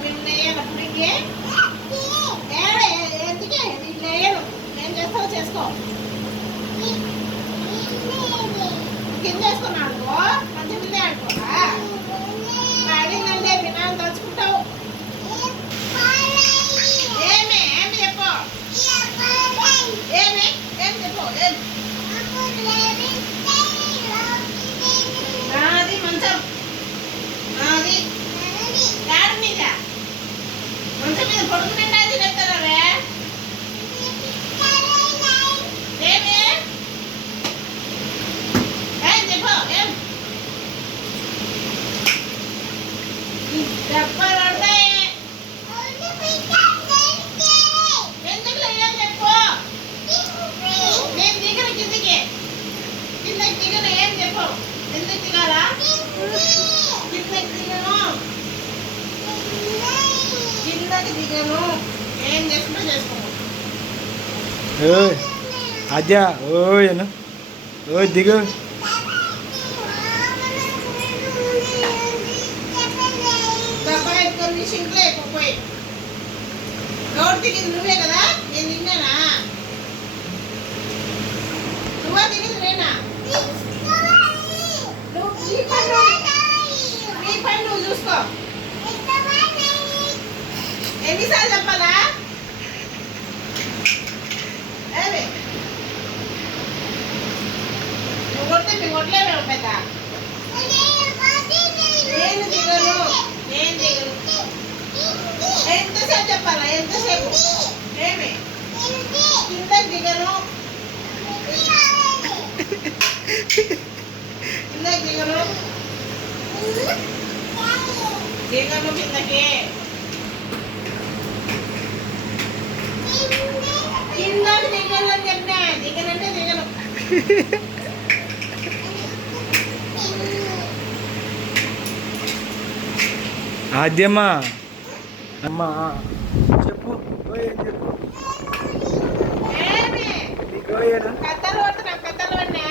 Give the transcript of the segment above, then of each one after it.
మేము నెయ్యాలి అప్పటికి ఎందుకే నీకు నెయ్యను నేను చేస్తావు చేసుకో కింద వేసుకున్నాడు మంచి కిందే ఆడుకోరా ఆడిందంటే వినాలు తలుచుకుంటావు ఏమి ఏమి చెప్పు ఏమి ఏం చెప్పు నాది మంచం నాది యాడ మీద మంచం మీద పడుకునే అది చెప్తారా ఏమి ఏం చెప్పు ఏం చెప్పాలి ఎందుకు ఏం చెప్పు నేను దిగను కిందకి కిందకి దిగను ఏం చెప్పు ఎందుకు దిగాలా కిందకి దిగను కిందకి దిగను ఏం చేసుకుంటా చేసుకో అద్యా ఓయను ఓ దిగు డబ్బా ఎత్తుకొని సింక్లో ఎక్కుపోయి ఎవరు దిగింది నువ్వే కదా నేను తిన్నానా నువ్వా దిగింది నేనా నువ్వు నీ పని నువ్వు చూసుకో ఎన్నిసార్లు చెప్పాలా ఏమి నువ్వు కొడితే మీ కొట్టలేమేమో పెద్ద నేను దిగను నేను దిగను ఎంతసేపు చెప్పాలా ఎంతసేపు ఏమి కిందకి దిగను కిందకి దిగను దిగను కిందకి కిందకి దిగను అని చెప్పినా దిగనంటే దిగను ఆద్యమ్మా అమ్మా చెప్పు ఏం చెప్పు ఏమి నీకోయేనా కథలు పడుతున్నా కథలు పడినా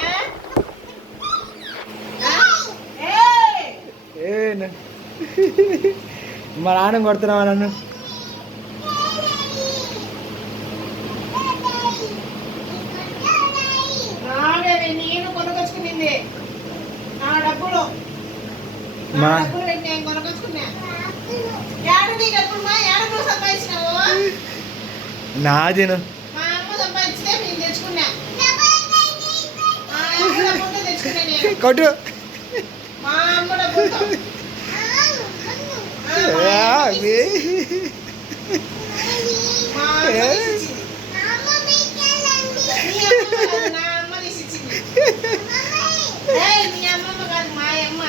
ఏనా మా నాన్న కొడుతున్నావా నన్ను నేను కొనుకొచ్చుకునింది నా డబ్బులు మా డబ్బులు పెట్టి నేను కొనుకొచ్చుకున్నా ఏడు నీ డబ్బులు మా ఏడు నువ్వు సంపాదించినావు నాదేను మా అమ్మ సంపాదించితే నేను తెచ్చుకున్నా మా అమ్మ డబ్బులతో తెచ్చుకున్నా నేను కొట్టు మా అమ్మ డబ్బులతో మా అమ్మ తీసిచ్చింది. నా అమ్మ తీసిచ్చింది. ఏయ్, మీ అమ్మమ్మ కాదు మా అమ్మ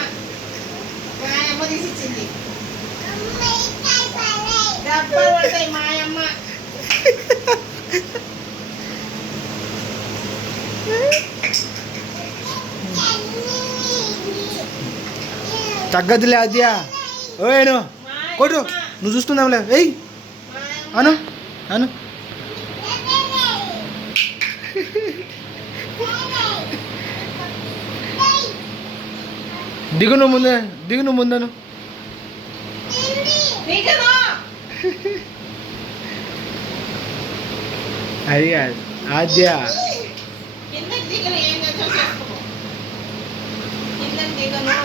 తీసిచ్చింది డబ్బులు పడతాయి మా అమ్మ తగ్గదులే అద్యా ఓను కొట్టు నువ్వు చూస్తున్నావులే ఏయ్ అను అను దిగు నువ్వు ముందే దిగు నువ్వు ముందను అది కాదు ఆద్య కిందకి దిగను ఏం తెచ్చో చేసుకో కిందకి దిగను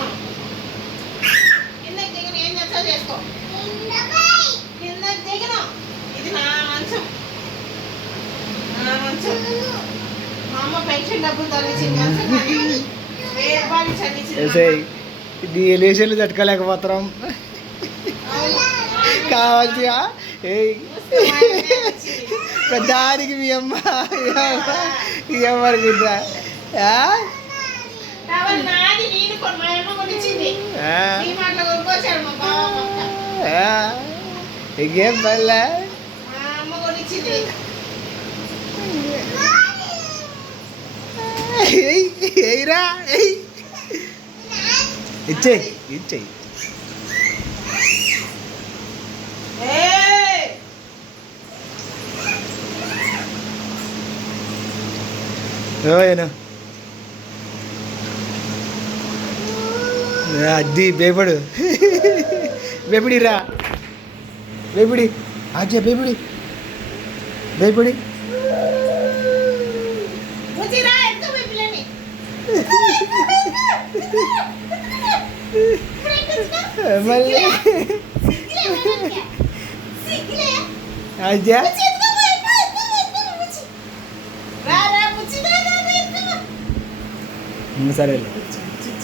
కిందకి దిగను ఏం తెచ్చో చేసుకో కిందకి దిగను ఇది నా మంచం నా మంచం మా అమ్మ పెన్షన్ డబ్బులు తగ్గించింది మంచం కానీ 1000 రూపాయలు చదివించింది నీ ఎలివేషన్లు తట్టుకోలేకపోతున్నాం కావాల్సిగా ఏయ్ పెద్దానికి మీ అమ్మ ఏమనుకుంటా నాది నేను మా అమ్మ కొనిచ్చింది ఈ మాటలు కొనుక్కొచ్చాడు మా బావ ఇంకేం పర్లే మా అమ్మ కొనిచ్చింది ఎయిరా ఇచ్చేయి ఇచ్చేయి ఏను అది భయపడు భయపడిరా బేబిడి ఆజ్ఞ బేబిడి బేబిడి బుజ్జి రా ఎత్తుకో మీ పిల్లని మళ్ళీ ఆజ్ఞ సరే